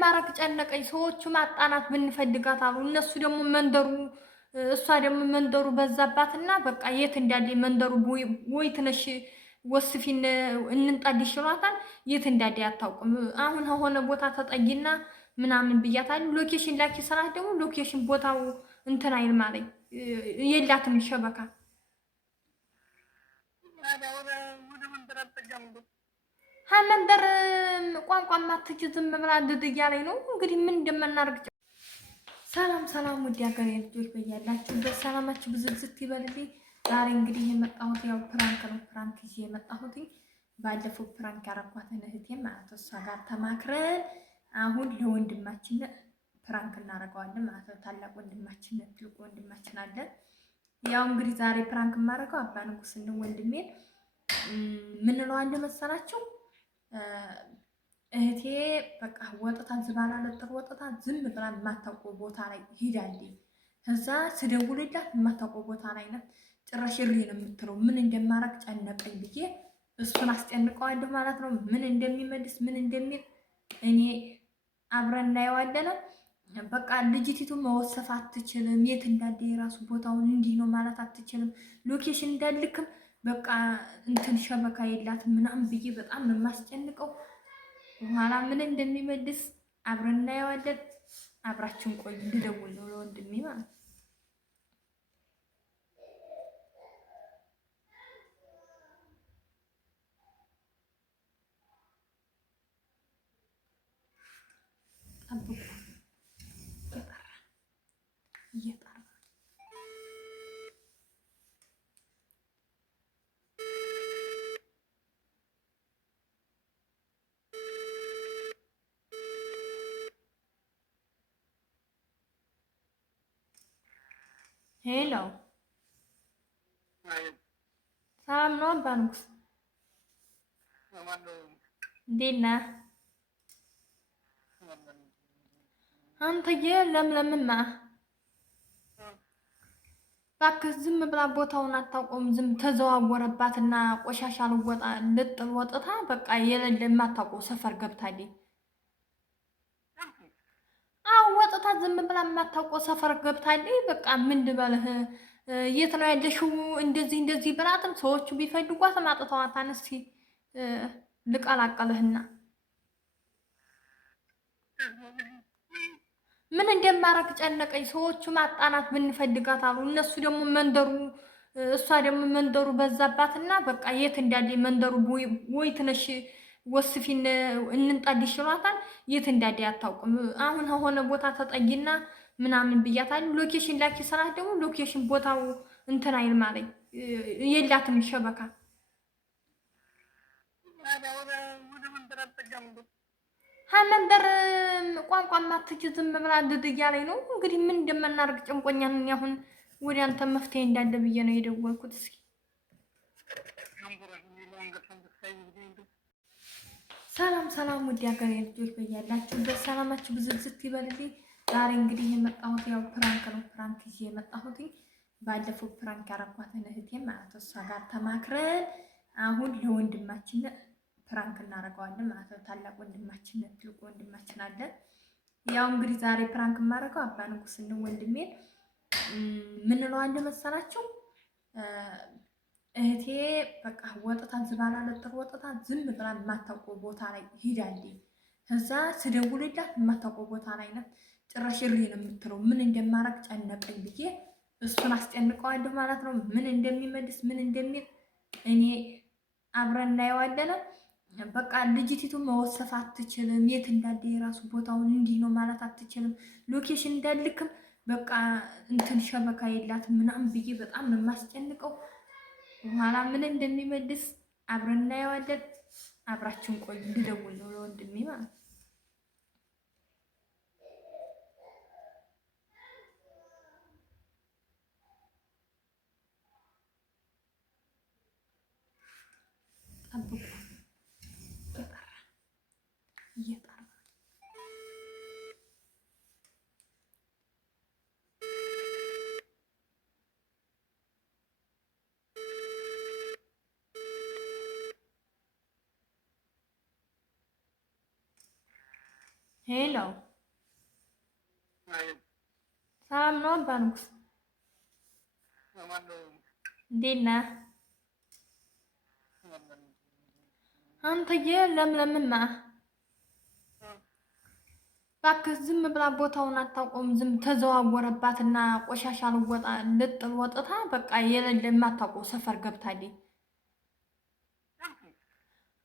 ማረግ ጨነቀኝ። ሰዎቹ ማጣናት ብንፈልጋት አሉ። እነሱ ደግሞ መንደሩ እሷ ደግሞ መንደሩ በዛባትና በቃ የት እንዳለ መንደሩ ወይ ትነሽ ወስፊን እንንጣልሽ ይሏታል። የት እንዳለ አታውቅም። አሁን ሆነ ቦታ ተጠጊና ምናምን ብያታለሁ። ሎኬሽን ላኪ ስራት ደግሞ ሎኬሽን ቦታው እንትን አይልም አለኝ። የላትም ሸበካ ሀመንደር ቋንቋ ማትች ዝም ብላ ድድ እያለኝ ነው። እንግዲህ ምን እንደምናደርግ። ሰላም ሰላም፣ ውድ ሀገሬ ልጆች በያላችሁበት ሰላማችሁ ብዝዝት ይበልልኝ። ዛሬ እንግዲህ የመጣሁት ያው ፕራንክ ነው። ፕራንክ ይዤ የመጣሁት ባለፈው ፕራንክ ያረኳትን እህቴን ማለት እሷ ጋር ተማክረን አሁን ለወንድማችን ፕራንክ እናደርገዋለን ማለት ነው። ታላቅ ወንድማችን ትልቁ ወንድማችን አለ። ያው እንግዲህ ዛሬ ፕራንክ የማደርገው አባ ንጉስ ነው ወንድሜን። ምን እለዋለሁ መሰላችሁ? እህቴ በቃ ወጥታ ዝባላ ለጥር ወጥታ ዝም ብላ የማታውቀው ቦታ ላይ ሄዳለች። ከዛ ስደውልላት የማታውቀው ቦታ ላይ ናት። ጭራሽ እሪ ነው የምትለው። ምን እንደማረግ ጨነቀኝ ብዬ እሱን አስጨንቀዋለሁ ማለት ነው። ምን እንደሚመልስ ምን እንደሚል እኔ አብረን እናየዋለን። በቃ ልጅቲቱ መወሰፍ አትችልም። የት እንዳለ የራሱ ቦታውን እንዲህ ነው ማለት አትችልም። ሎኬሽን እንዳልክም በቃ እንትን ሸበካ የላትም ምናምን ብዬ በጣም ነው የማስጨንቀው። በኋላ ምን እንደሚመልስ አብረን እናየዋለን። አብራችን ቆይ። ልደውል ነው ለወንድሜ ማለት ነው። ጠብቁ። እየጠራ ሄሎ፣ ሰላም ነው አባ ንጉስ? እንዴት ነህ አንተዬ? ለምለምማ እባክህ ዝም ብላ ቦታውን አታውቀውም። ዝም ተዘዋወረባትና ቆሻሻ ልወጣ ልጥል ወጥታ በቃ የሌለ የማታውቀው ሰፈር ገብታለች። አዎ ወጥታ ዝም ብላ የማታውቀው ሰፈር ገብታለች። በቃ ምን ልበልህ፣ የት ነው ያለሽው? እንደዚህ እንደዚህ ብላትም ሰዎቹ ቢፈልጓት አጥተዋታል። እስኪ ልቀላቀልህና ምን እንደማረግ ጨነቀኝ። ሰዎቹ ማጣናት ብንፈልጋት አሉ። እነሱ ደግሞ መንደሩ እሷ ደግሞ መንደሩ በዛባትና በቃ የት እንዳለ መንደሩ ወይ ትነሽ ወስፊን እንንጣልሽ ይሏታል። የት እንዳለ አታውቅም። አሁን ሆነ ቦታ ተጠጊና ምናምን ብያታለሁ። ሎኬሽን ላኪ ስራት ደግሞ ሎኬሽን ቦታው እንትን አይልም አለኝ። የላትም ሸበካ ሀመንደር ቋንቋ ማትች ዝም ብላ ድድ እያለኝ ነው። እንግዲህ ምን እንደምናደርግ ጭንቆኛን። አሁን ወደ አንተ መፍትሄ እንዳለ ብዬ ነው የደወልኩት። እስኪ ሰላም ሰላም፣ ውድ ሀገሬ ልጆች በያላችሁበት ሰላማችሁ ብዝዝት ይበልልኝ። ዛሬ እንግዲህ የመጣሁት ያው ፕራንክ ነው። ፕራንክ ይዤ የመጣሁት ባለፈው ፕራንክ ያረኳትን እህቴን ማለት እሷ ጋር ተማክረን አሁን ለወንድማችን ፕራንክ እናደርገዋለን ማለት ነው። ታላቅ ወንድማችን ትልቁ ወንድማችን አለ። ያው እንግዲህ ዛሬ ፕራንክ የማደርገው አባ ንጉስ ነው ወንድሜን። ምን እለዋለሁ መሰላችሁ? እህቴ በቃ ወጥታ ዝባላ ለጥር ወጥታ ዝም ብላ የማታውቀው ቦታ ላይ ሄዳለች። ከዛ ስደውልላት የማታውቀው ቦታ ላይ ናት። ጭራሽ እሪ ነው የምትለው። ምን እንደማረግ ጨነቀኝ ብዬ እሱን አስጨንቀዋለሁ ማለት ነው። ምን እንደሚመልስ ምን እንደሚል እኔ አብረን እናየዋለን። በቃ ልጅቲቱ መወሰፍ አትችልም። የት እንዳለ የራሱ ቦታውን እንዲህ ነው ማለት አትችልም። ሎኬሽን እንዳልክም በቃ እንትን ሸበካ የላትም ምናምን ብዬ በጣም ነው የማስጨንቀው። በኋላ ምን እንደሚመልስ አብረን እናየዋለን። አብራችን ቆይ። ልደውል ነው ለወንድሜ ማለት ነው። ጠብቁ። እየጠራ ሄሎ ሰላም ነው ባንኩስ እንዴት ነህ? አንተዬ ለምለምማ እባክህ ዝም ብላ ቦታውን አታውቀውም። ዝም ተዘዋወረባትና ቆሻሻ ልወጣ ልጥል ወጥታ በቃ የሌለ የማታውቀው ሰፈር ገብታለች።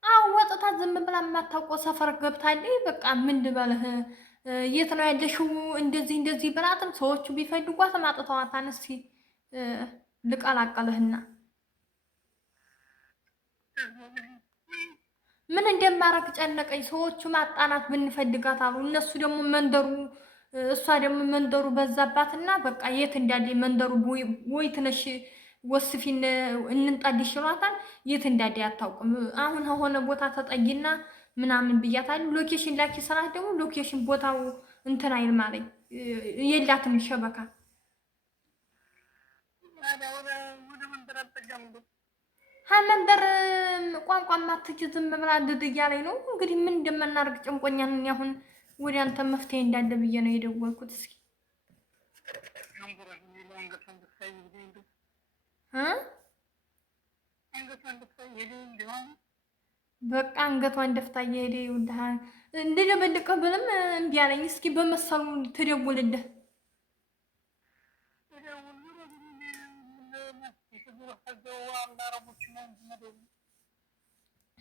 አዎ ወጥታ ዝም ብላ የማታውቀው ሰፈር ገብታለች። በቃ ምን ልበልህ የት ነው ያለሽው? እንደዚህ እንደዚህ ብላትም ሰዎቹ ቢፈልጓትም አጥተዋታን። እስኪ ልቀላቀልህና ምን እንደማረግ ጨነቀኝ። ሰዎቹ ማጣናት ብንፈልጋት አሉ። እነሱ ደግሞ መንደሩ እሷ ደግሞ መንደሩ በዛባትና በቃ የት እንዳለ መንደሩ ወይ ትነሽ ወስፊን እንንጣልሽ ይሏታል። የት እንዳለ አታውቅም። አሁን ሆነ ቦታ ተጠይና ምናምን ብያታለሁ። ሎኬሽን ላኪ ስራት ደግሞ ሎኬሽን ቦታው እንትን አይል ማለኝ የላትም ሸበካ ሀመንደር ቋንቋ ማትችል ዝም ብላ ድድ እያለኝ ነው። እንግዲህ ምን እንደምናደርግ ጭንቆኛን። አሁን ወደ አንተ መፍትሄ እንዳለ ብዬ ነው የደወልኩት። እስኪ በቃ አንገቷን ደፍታ እየሄደ ይውልሃል እንደደበልቀ ብልም እምቢ አለኝ። እስኪ በመሰሉ ትደውልልህ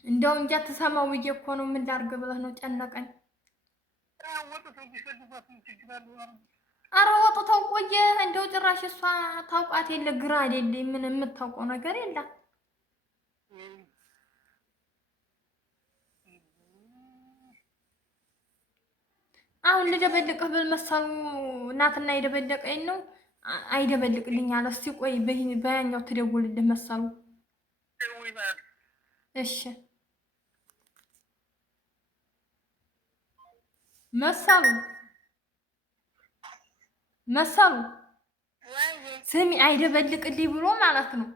እንደው እንጃ ትሰማው ብዬ እኮ ነው። ምን ላድርግ ብለህ ነው? ጨነቀኝ። አረ ወጥተው ቆየ። እንደው ጭራሽ እሷ ታውቃት የለ ግራ አይደለ ምን የምታውቀው ነገር የለም። አሁን ልደበልቅህ ብል መሰሉ እናትና የደበለቀኝ ነው። አይደበልቅልኝ አለ። እስቲ ቆይ በያኛው ትደውልልህ መሰሉ። እሺ መሰሉ ስሚ አይደበልቅልኝ ብሎ ማለት ነው።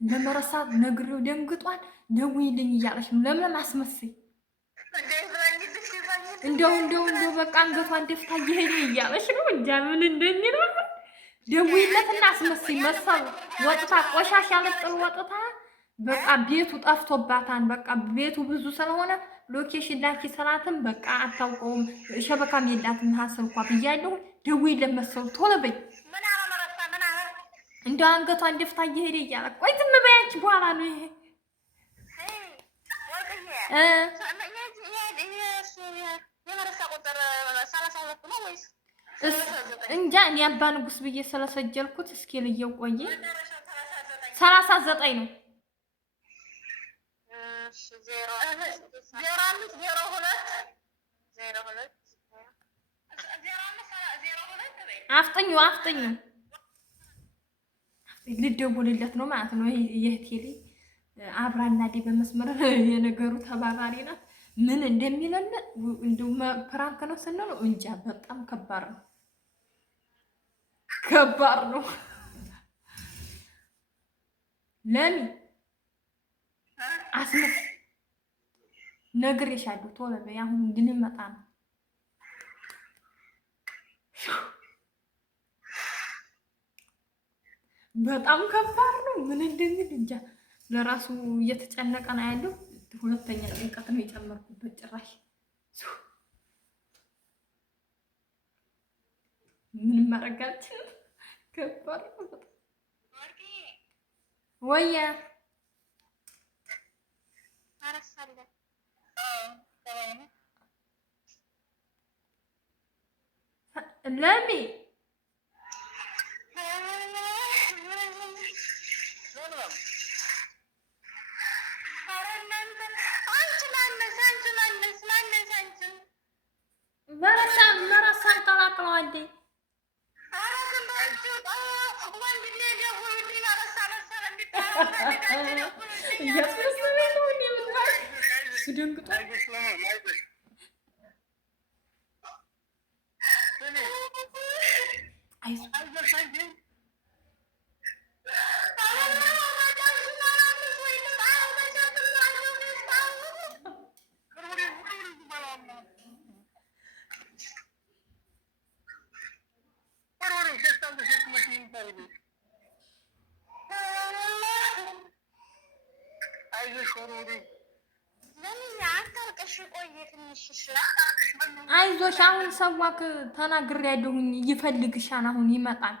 ለመረሳት ነግሬው ደንግጧል። ደውይልኝ እያለች ነው። ለምን አስመስይ እንደው በቃ አንገቷን ደፍታ እየሄደ እያለች ነው። እንጃ ምን እንደሚለው ደውይለትና አስመስይ መሰሉ። ወጥታ ቆሻሻ ልጥል ወጥታ በቃ ቤቱ ጠፍቶባታል። በቃ ቤቱ ብዙ ስለሆነ ሎኬሽን ላኪ ስራትም በቃ አታውቀውም። ሸበካም የላትም ሀስልኳ ብያለሁ። ደውይለት መሰሉ ቶሎ በይ። እንደው አንገቷን ደፍታ እየሄደ እያለ ቆይ ዝም በያች በኋላ ነው ይሄ እንጃ እኔ አባ ንጉስ ብዬ ስለሰጀልኩት እስኪ ልየው ቆይ 39 ነው። አፍጥኙ ልደውልለት ነው ማለት ነው። የእህቴ ልጅ አብራና በመስመር የነገሩ ተባባሪ ናት። ምን እንደሚለን እንደው ፕራንክ ነው ስንለው እንጃ በጣም ከባድ ነው። ለሚ አስመስ ነግሬሻለሁ። ቶሎ በይ አሁን እንድንመጣ ነው። በጣም ከባድ ነው። ምን እንደሚል እንጃ ለራሱ እየተጨነቀ ነው ያለው። ሁለተኛ ጭንቀት ነው የጨመርኩበት ጭራሽ። ምንም ማረጋችን ከባድ ነው። ወያ ለሚ መረሳን ቀላቅለዋል። እያስመሰለኝ ነው እሱ ደንግጧል። አይዞሽ አሁን ሰዋክ ተናግሬያለሁኝ። ይፈልግሻል። አሁን ይመጣል።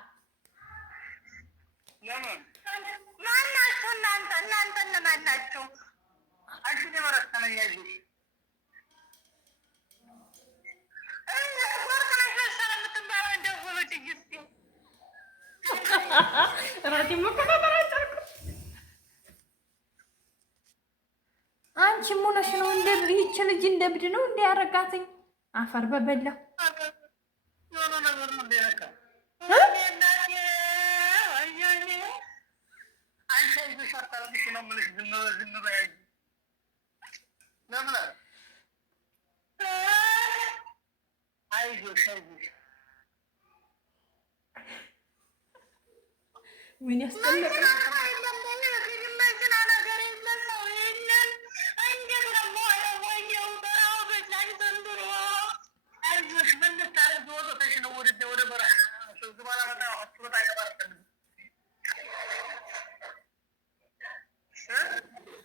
ማናችሁ እናንተ እነማን ናችሁ? አንቺ ሙነሽ ነው እንደ ይህች ልጅ እንደ ብድ ነው እንደ ያረጋትኝ አፈር በበላው ምን ያስጠላል?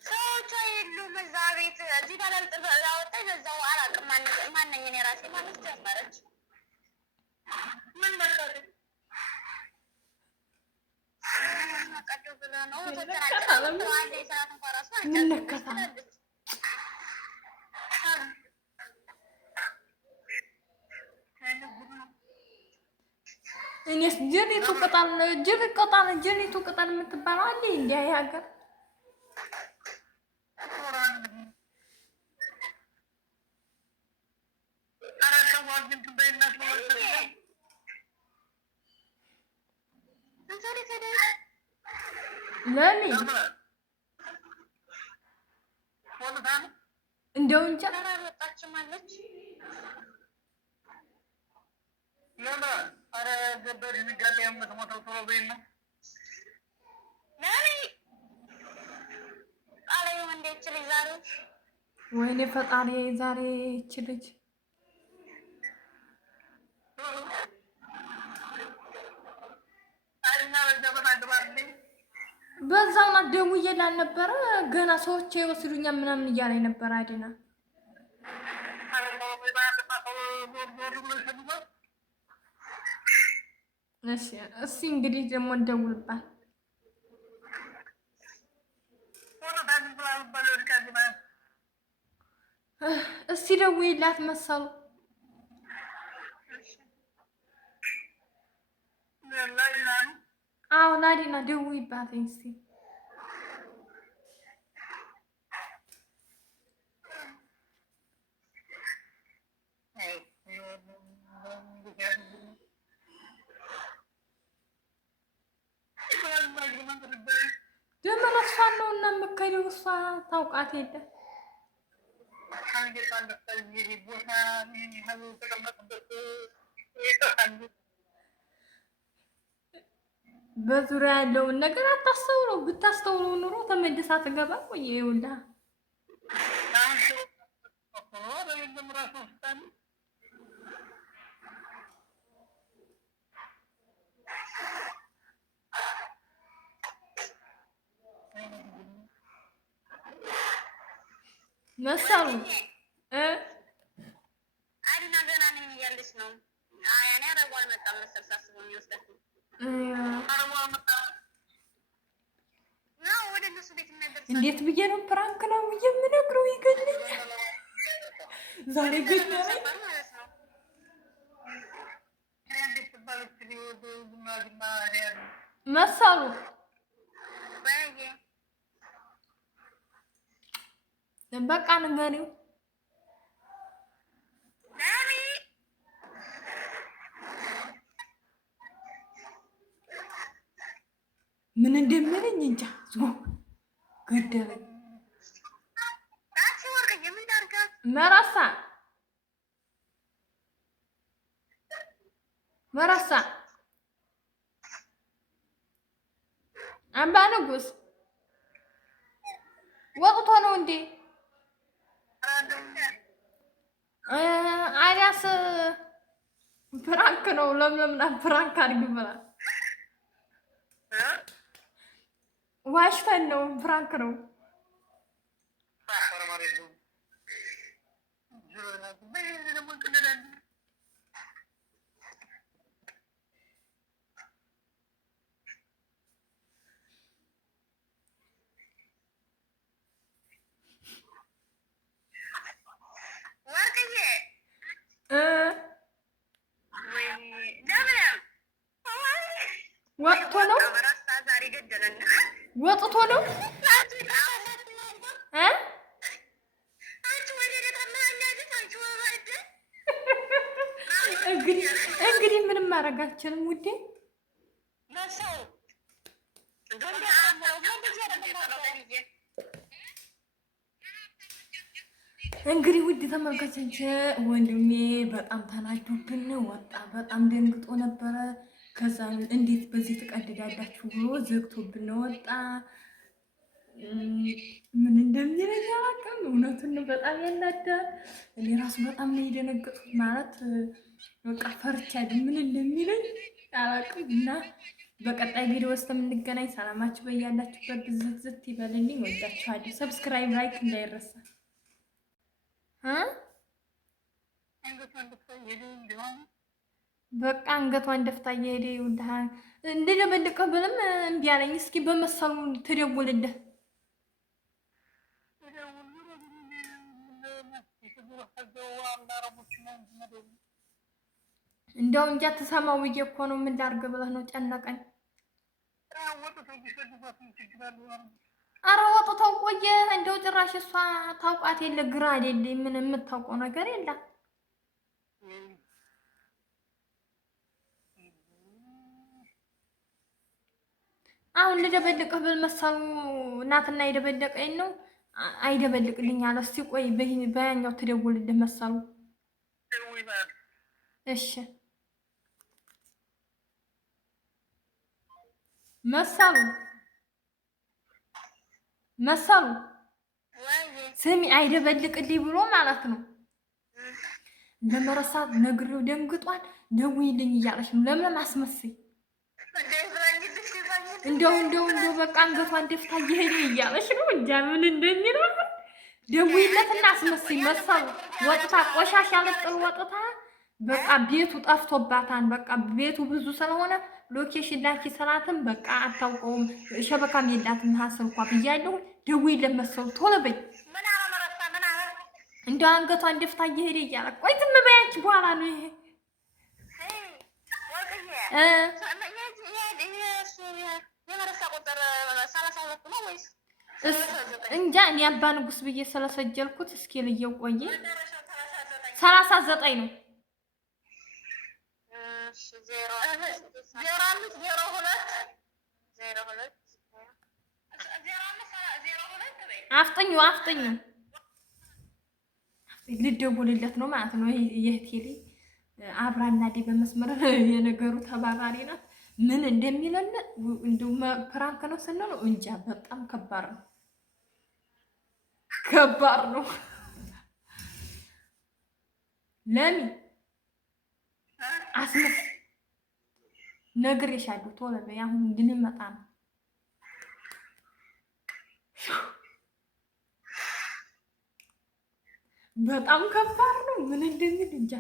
ሰዎች የሉም እዛ ቤት። እዚህ ተለጥፈ ያወጣኝ በዛው አላውቅም ማነኝ እኔ ራሴ ማለት ጀመረች። ምን መሰለኝ ቀዶ ብለህ ነው እኔስ ጀሪቱ ቅጠል የምትባለው አለ እንዲያ ሀገር ለምን እንደው እንጃ ወጣችማለች። ወይኔ ፈጣሪ ዛሬ ይች ልጅ በዛው ናት። ደውዬላት ነበረ ገና ሰዎች ይወስዱኛል ምናምን እያለኝ ነበር። አይደና እሺ እንግዲህ ደግሞ እንደውልባት። እስቲ ደውዬላት መሰሉ። አዎ ላዲና ደውይባት እስቲ። ደግሞ እሷን ነው እና የምከደው እሷ ታውቃት የለ በዙሪያ ያለውን ነገር አታስተውለው። ብታስተውለው ኑሮ ተመልሳ ትገባ። ቆይ ይውላ መሰሉ አይና ገና ነኝ እያለች ነው። ያኔ አረቧ አልመጣም መሰል ሳስበው የሚወስዳት ነው። ወደ እነሱ ቤት እንዴት ብዬ ነው ፕራንክ ነው የምነግረው? ይገድለኛል ዛሬ ገደለኝ መሰሉ። በቃ ንገሪው ምን እንደሚለኝ እንጃ። ገደለኝ። መረሳ አምባ ንጉስ ወቅቶ ነው እንዴ? አያስ ፕራንክ ነው። ለምለምና ፕራንክ አድርግ ብላ ዋሽተን ነው። ፕራንክ ነው። ወጥቶ ነው ወጥቶ ነው እንግዲህ ምንም ማድረግ አልችልም ውዴ። እንግዲህ ውድ ተመልካቾች ወንድሜ በጣም ተናዶብን ወጣ። በጣም ደንግጦ ነበረ። ከዛ እንዴት በዚህ ትቀድዳላችሁ ብሎ ዘግቶብን ወጣ። ምን እንደሚለኝ አላውቅም። እውነቱን በጣም ያናዳል። እኔ ራሱ በጣም ነው የደነገጥኩት። ማለት በቃ ፈርቻለሁ። ምን እንደሚለኝ አላውቅም። እና በቀጣይ ቪዲዮ ውስጥ የምንገናኝ። ሰላማችሁ በያላችሁበት ብዝት ይበልልኝ። ወዳችኋለሁ። ሰብስክራይብ፣ ላይክ እንዳይረሳ። በቃ አንገቷን ደፍታ እየሄደ ይውልሃ እንደደበልቀ ብለም እምቢ አለኝ። እስኪ በመሰሉ ትደውልልህ እንደው እንጃ ትሰማው ብዬ እኮ ነው። ምን ላድርግ ብለህ ነው? ጨነቀኝ። ኧረ ወጥተው ቆየ። እንደው ጭራሽ እሷ ታውቃት የለ ግራ አይደለ ምን የምታውቀው ነገር የለም። አሁን ልደበልቅህ ብል መሰሉ እናትና የደበለቀኝ ነው። አይደበልቅልኝ አለ። እስቲ ቆይ በያኛው ትደውልልህ መሰሉ። እሺ መሰሉ ስሚ፣ አይደበልቅልኝ ብሎ ማለት ነው። ለመረሳት ነግሬው ደንግጧል። ደውይልኝ እያለች ነው። ለምን አስመስይ እንደው በቃ አንገቷን ደፍታ እየሄደ እያለች ነው። እንጃ ምን እንደሚል ደውይለትና አስመስይ። መሰሉ ወጥታ ቆሻሻ ልጥል ወጥታ በቃ ቤቱ ጠፍቶባታል። በቃ ቤቱ ብዙ ስለሆነ ሎኬሽን ላኪ ስራትም በቃ አታውቀውም። ሸበካም የላትም ስልኳ ብያለሁ። ደውይለት መሰሉ ቶሎ በይ። እንደው አንገቷን ደፍታ እየሄደ እያለ ቆይ ዝም በይ አንቺ። በኋላ ነው ይሄ እንጃ። እኔ አባ ንጉስ ብዬ ስለሰጀልኩት እስኪ ልየው። ቆይ 39 ነው። አፍጥኙ ልደውልለት ነው ማለት ነው። የቴሌ አብራና ዲ በመስመር የነገሩ ተባባሪ ናት። ምን እንደሚለን እንደው ፕራንክ ነው ስንለው እንጃ። በጣም ከባድ ነው። ለሚ አስመስ ነግሬሻለሁ። ቶሎ በይ አሁን እንድንመጣ ነው። በጣም ከባድ ነው። ምን እንደሚል እንጃ።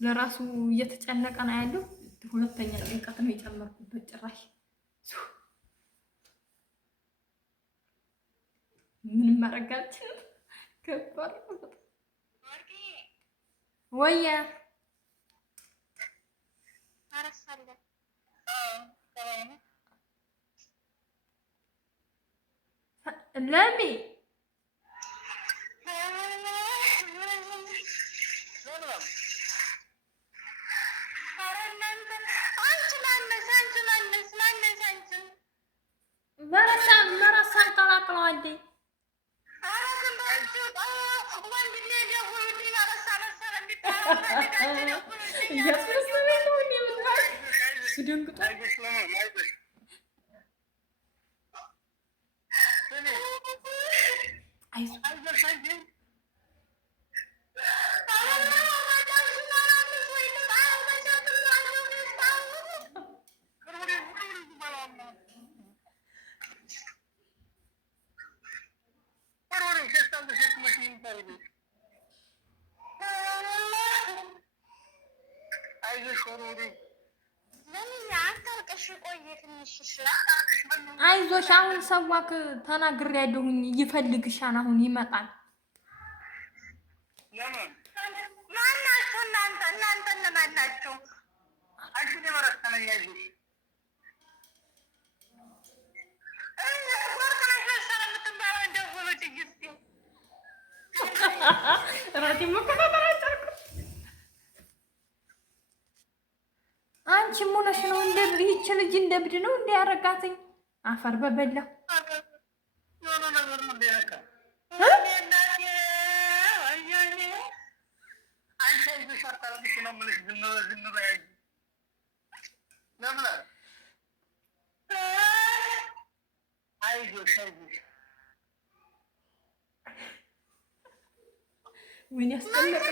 ለራሱ እየተጨነቀ ነው ያለው። ሁለተኛ ጭንቀት ነው የጨመርኩበት ጭራሽ። ምንም ማድረግ አልችልም። ከባድ ነው። ወያ ለሚ መረሳን ቀላቅለዋል። እያስመሰለኝ ነው እንዴ? እሱ ደንግጧል። አይዞሽ አሁን ሰዋክ ተናግሬያለሁኝ። ይፈልግሻል። አሁን ይመጣል። ማናችሁ እናንተ እነማን ናችሁ? አንቺ ሙነሽ ነው እንደ ይህች ልጅ እንደ ብድ ነው እንደ ያረጋትኝ አፈር በበላ ምን ያስጨነቀ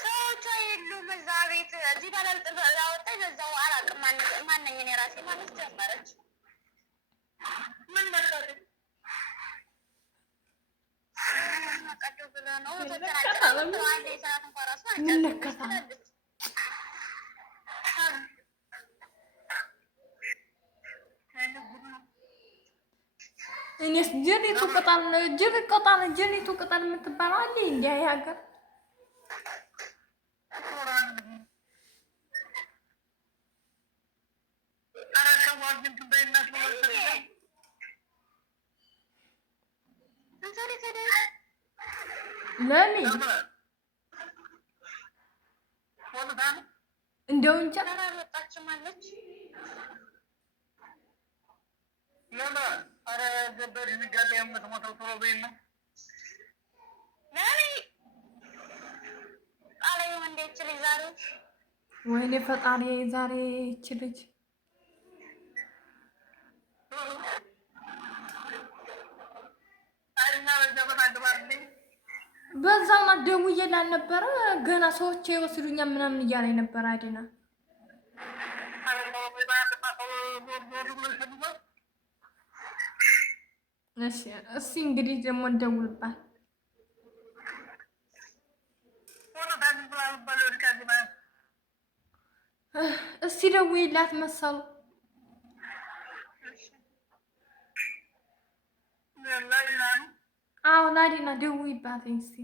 ሰዎች የሉም እዛ ቤት። እዚህ ባላልጥር ያወጣኝ በዛው አላውቅም ማነኝ እኔ ራሴ ማለት ጀመረች። ምን መሰለኝ ቀዶ ብለ ነው እኔስ ጀሪቱ ቅጠል የምትባለው አለ እንዲያ ሀገር ለምን እንደው እንጃ ወይኔ ፈጣሪ ዛሬ ይች ልጅ በዛው ናት። ደውዬላት ነበረ ገና ሰዎች ይወስዱኛል ምናምን እያለኝ ነበር። አይደና እሺ እስኪ እንግዲህ ደግሞ እንደውልባት። እስኪ ደውዬላት መሰሉ። አዎ ላዲና ደውይባት እስኪ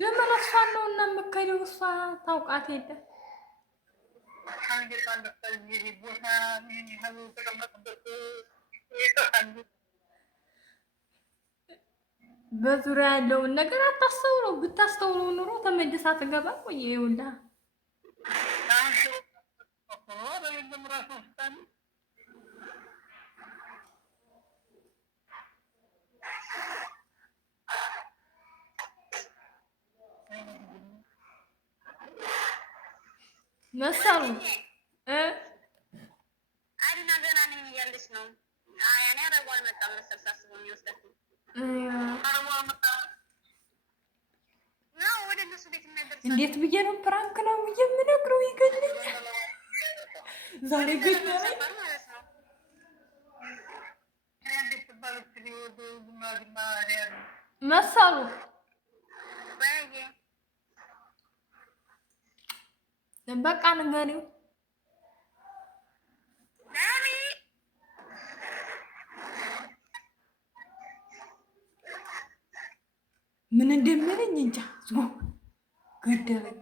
ደግሞ እሷን ነው እና የምከደው እሷ ታውቃት የለ በዙሪያ ያለውን ነገር አታስተውለው። ብታስተውለው ኑሮ ተመልሳ ትገባ። ቆየ ይውላ መሰሉ አዲና ገና ነኝ እያለች ነው። ያኔ አረቡ አልመጣም መሰል ሳስበው የሚወስዳት እንዴት ብዬ ነው ፕራንክ ነው የምነግረው? ይገለኛል ዛሬ ገለኝ መሰሉ በቃ ንገሪው። ምን እንደሚለኝ እንጃ። ገደለኝ።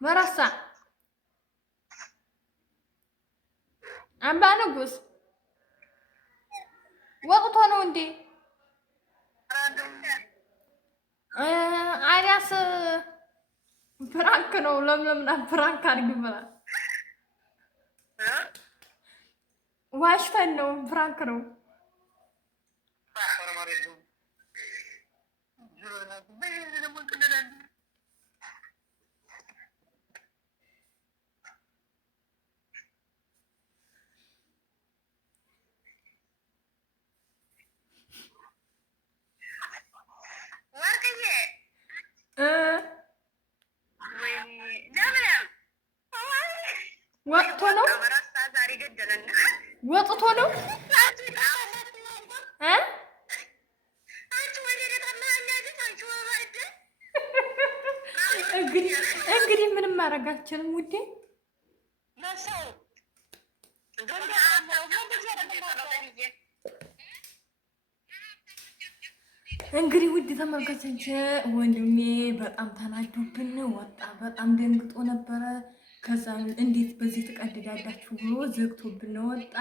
መራሳ አምባ ንጉስ ወቅቶ ነው እንዴ? አሪያስ ፕራንክ ነው። ለምለምና ፕራንክ አድርግ ብላ ዋሽተን ነው። ፕራንክ ነው። ወጥቶ ነው ወጥቶ ነው እንግዲህ ምንም ማድረግ አልችልም ውዴ። እንግዲህ ውድ ተመልካቾች ወንድሜ በጣም ተናዶብን ወጣ። በጣም ደንግጦ ነበረ። ከዛ እንዴት በዚህ ትቀድዳላችሁ ብሎ ዘግቶብን ወጣ።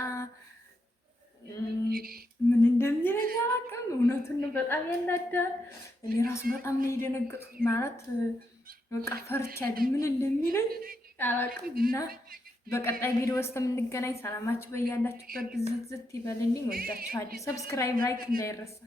ምን እንደሚለኝ አላውቅም። እውነቱን በጣም ያናዳል። እኔ ራሱ በጣም ነው የደነገጥኩት። ማለት በቃ ፈርቻለሁ። ምን እንደሚለኝ አላውቅም። እና በቀጣይ ቪዲዮ ውስጥ የምንገናኝ። ሰላማችሁ በያላችሁበት ብዝት ይበልልኝ። ወዳችኋለሁ። ሰብስክራይብ ላይክ እንዳይረሳ።